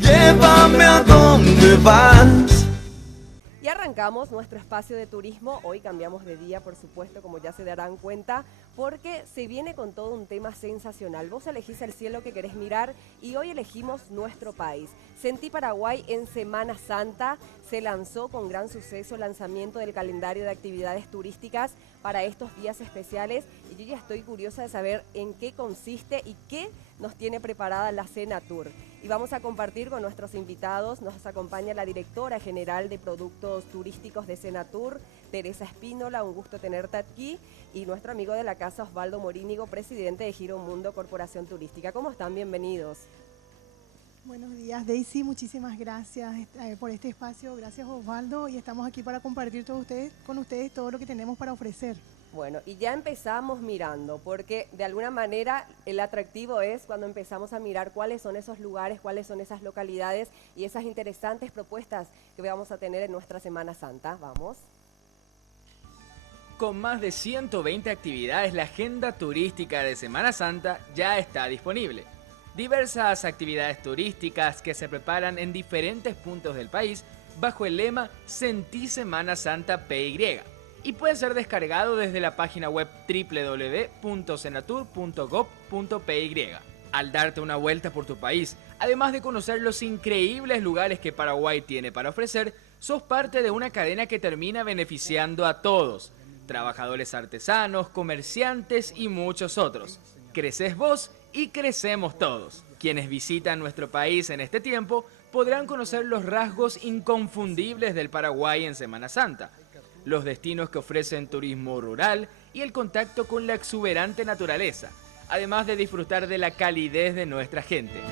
Llévame a donde vas. Y arrancamos nuestro espacio de turismo. Hoy cambiamos de día, por supuesto, como ya se darán cuenta, porque se viene con todo un tema sensacional. Vos elegís el cielo que querés mirar y hoy elegimos nuestro país. Sentí Paraguay en Semana Santa. Se lanzó con gran suceso el lanzamiento del calendario de actividades turísticas para estos días especiales. Y yo ya estoy curiosa de saber en qué consiste y qué nos tiene preparada la Senatur. Y vamos a compartir con nuestros invitados. Nos acompaña la directora general de productos turísticos de Senatur, Teresa Espínola, un gusto tenerte aquí, y nuestro amigo de la casa, Osvaldo Morínigo, presidente de Giro Mundo Corporación Turística. ¿Cómo están? Bienvenidos. Buenos días, Daisy, muchísimas gracias por este espacio, gracias Osvaldo, y estamos aquí para compartir con ustedes todo lo que tenemos para ofrecer. Bueno, y ya empezamos mirando, porque de alguna manera el atractivo es cuando empezamos a mirar cuáles son esos lugares, cuáles son esas localidades y esas interesantes propuestas que vamos a tener en nuestra Semana Santa. Vamos. Con más de 120 actividades, la agenda turística de Semana Santa ya está disponible. Diversas actividades turísticas que se preparan en diferentes puntos del país bajo el lema Sentí Semana Santa PY. Y puede ser descargado desde la página web www.senatur.gov.py. Al darte una vuelta por tu país, además de conocer los increíbles lugares que Paraguay tiene para ofrecer, sos parte de una cadena que termina beneficiando a todos: trabajadores artesanos, comerciantes y muchos otros. Creces vos y crecemos todos. Quienes visitan nuestro país en este tiempo podrán conocer los rasgos inconfundibles del Paraguay en Semana Santa, los destinos que ofrecen turismo rural y el contacto con la exuberante naturaleza, además de disfrutar de la calidez de nuestra gente.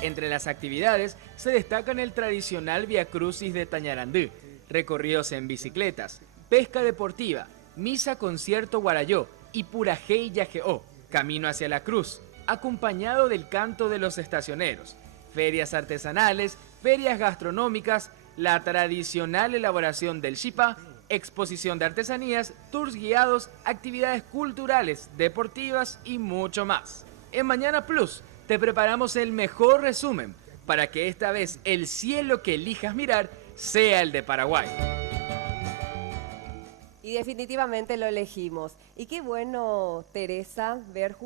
Entre las actividades se destacan el tradicional Via Crucis de Tañarandú, recorridos en bicicletas, pesca deportiva, misa concierto guarayó y purajé yajeó, camino hacia la cruz, acompañado del canto de los estacioneros, ferias artesanales, ferias gastronómicas, la tradicional elaboración del chipá, exposición de artesanías, tours guiados, actividades culturales, deportivas y mucho más. En Mañana Plus te preparamos el mejor resumen para que esta vez el cielo que elijas mirar sea el de Paraguay. Y definitivamente lo elegimos. Y qué bueno, Teresa, ver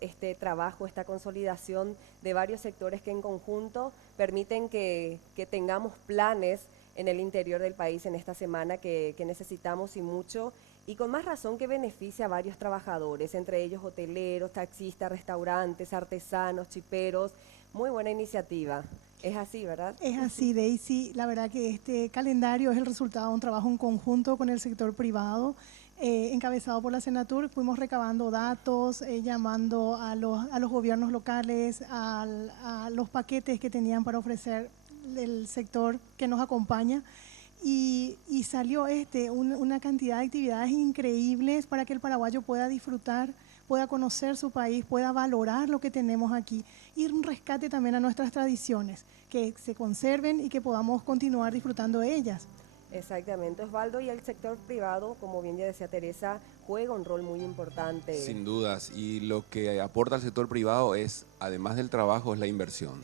este trabajo, esta consolidación de varios sectores que en conjunto permiten que tengamos planes en el interior del país en esta semana que necesitamos y mucho. Y con más razón que beneficia a varios trabajadores, entre ellos hoteleros, taxistas, restaurantes, artesanos, chiperos. Muy buena iniciativa. Es así, ¿verdad? Es así, Daisy. La verdad que este calendario es el resultado de un trabajo en conjunto con el sector privado, encabezado por la Senatur. Fuimos recabando datos, llamando a los gobiernos locales, a los paquetes que tenían para ofrecer el sector que nos acompaña. Y salió una cantidad de actividades increíbles para que el paraguayo pueda disfrutar, pueda conocer su país, pueda valorar lo que tenemos aquí y un rescate también a nuestras tradiciones, que se conserven y que podamos continuar disfrutando de ellas. Exactamente, Osvaldo, y el sector privado, como bien ya decía Teresa, juega un rol muy importante. Sin dudas, y lo que aporta el sector privado es, además del trabajo, es la inversión.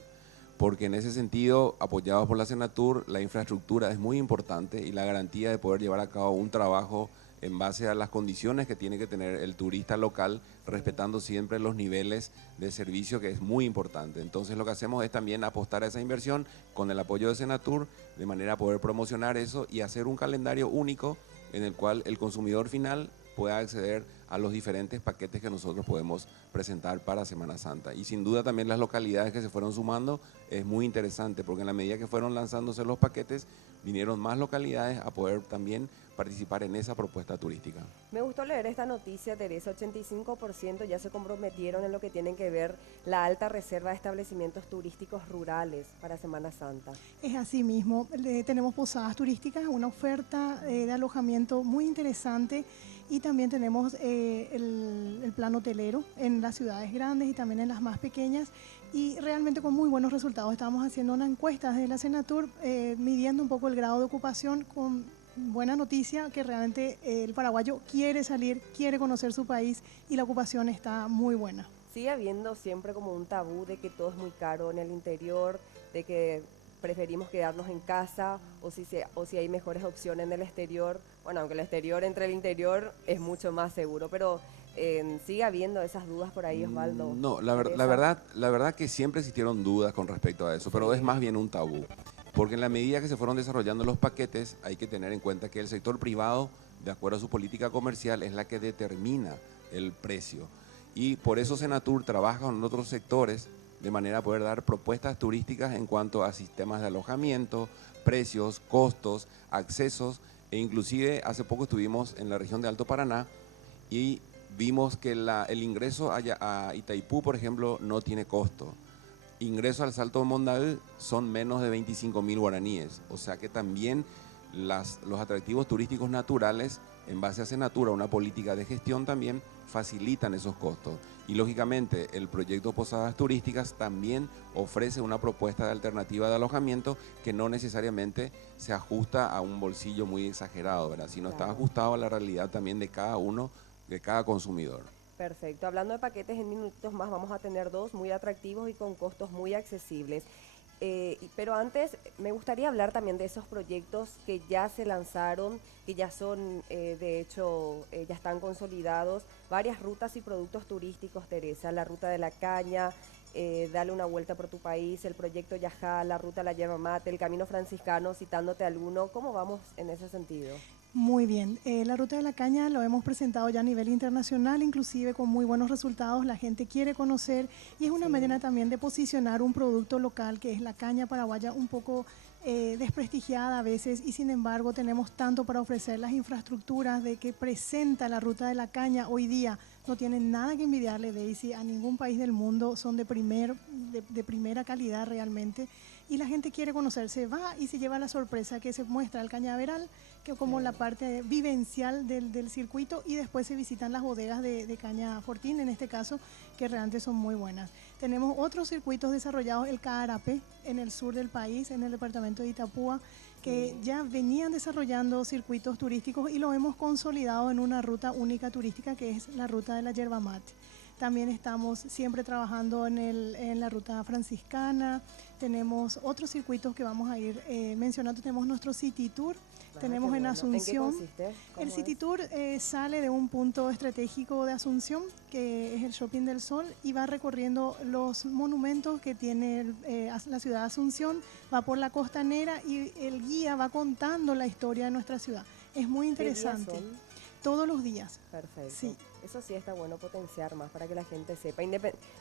Porque en ese sentido, apoyados por la Senatur, la infraestructura es muy importante y la garantía de poder llevar a cabo un trabajo en base a las condiciones que tiene que tener el turista local, respetando siempre los niveles de servicio, que es muy importante. Entonces lo que hacemos es también apostar a esa inversión con el apoyo de Senatur, de manera a poder promocionar eso y hacer un calendario único en el cual el consumidor final pueda acceder a los diferentes paquetes que nosotros podemos presentar para Semana Santa. Y sin duda también las localidades que se fueron sumando es muy interesante, porque en la medida que fueron lanzándose los paquetes, vinieron más localidades a poder también participar en esa propuesta turística. Me gustó leer esta noticia, Teresa. 85% ya se comprometieron en lo que tienen que ver la alta reserva de establecimientos turísticos rurales para Semana Santa. Es así mismo, tenemos posadas turísticas, una oferta de alojamiento muy interesante, y también tenemos el plan hotelero en las ciudades grandes y también en las más pequeñas, y realmente con muy buenos resultados. Estamos haciendo una encuesta desde la Senatur, midiendo un poco el grado de ocupación, con buena noticia que realmente el paraguayo quiere salir, quiere conocer su país y la ocupación está muy buena. sigue habiendo siempre como un tabú de que todo es muy caro en el interior, de que preferimos quedarnos en casa o si hay mejores opciones en el exterior. Bueno, aunque el exterior entre el interior es mucho más seguro, pero sigue habiendo esas dudas por ahí, Osvaldo. No, la verdad que siempre existieron dudas con respecto a eso, pero es más bien un tabú. Porque en la medida que se fueron desarrollando los paquetes, hay que tener en cuenta que el sector privado, de acuerdo a su política comercial, es la que determina el precio. Y por eso Senatur trabaja con otros sectores de manera a poder dar propuestas turísticas en cuanto a sistemas de alojamiento, precios, costos, accesos, e inclusive hace poco estuvimos en la región de Alto Paraná y vimos que el ingreso a Itaipú, por ejemplo, no tiene costo. Ingreso al Salto Mondaú son menos de 25.000 guaraníes, o sea que también los atractivos turísticos naturales, en base a Senatura, una política de gestión también, facilitan esos costos. Y lógicamente el proyecto Posadas Turísticas también ofrece una propuesta de alternativa de alojamiento que no necesariamente se ajusta a un bolsillo muy exagerado, ¿verdad? Sino está ajustado a la realidad también de cada uno, de cada consumidor. Perfecto. Hablando de paquetes, en minutitos más vamos a tener dos muy atractivos y con costos muy accesibles. Pero antes me gustaría hablar también de esos proyectos que ya se lanzaron, que ya son, de hecho, ya están consolidados. Varias rutas y productos turísticos, Teresa. La ruta de la caña, dale una vuelta por tu país, el proyecto Yajá, la ruta La Yerba Mate, el Camino Franciscano, citándote alguno. ¿Cómo vamos en ese sentido? Muy bien, la Ruta de la Caña lo hemos presentado ya a nivel internacional, inclusive con muy buenos resultados, la gente quiere conocer y es una manera también de posicionar un producto local que es la caña paraguaya, un poco desprestigiada a veces y sin embargo tenemos tanto para ofrecer. Las infraestructuras de que presenta la Ruta de la Caña hoy día no tienen nada que envidiarle, Daisy, a ningún país del mundo, son de primera calidad realmente. Y la gente quiere conocer, se va y se lleva la sorpresa que se muestra el cañaveral, que como la parte vivencial del circuito, y después se visitan las bodegas de caña Fortín, en este caso, que realmente son muy buenas. Tenemos otros circuitos desarrollados, el Caarape, en el sur del país, en el departamento de Itapúa, que ya venían desarrollando circuitos turísticos y lo hemos consolidado en una ruta única turística que es la ruta de la Yerba Mate. También estamos siempre trabajando en la ruta franciscana. Tenemos otros circuitos que vamos a ir mencionando. Tenemos nuestro City Tour, tenemos en Asunción. ¿En qué consiste? El City Tour sale de un punto estratégico de Asunción, que es el Shopping del Sol, y va recorriendo los monumentos que tiene la ciudad de Asunción, va por la costanera y el guía va contando la historia de nuestra ciudad. Es muy interesante. ¿Qué días son? Todos los días. Perfecto. Sí. Eso sí está bueno potenciar más para que la gente sepa,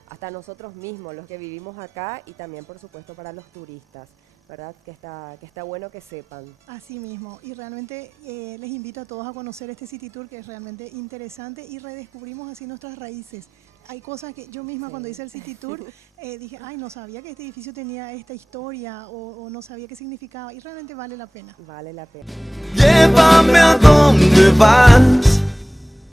hasta nosotros mismos, los que vivimos acá y también por supuesto para los turistas, ¿verdad? Que está bueno que sepan. Así mismo, y realmente les invito a todos a conocer este City Tour que es realmente interesante y redescubrimos así nuestras raíces. Hay cosas que yo misma cuando hice el City Tour dije, ay, no sabía que este edificio tenía esta historia o no sabía qué significaba y realmente vale la pena. Vale la pena. Llévame a donde vas.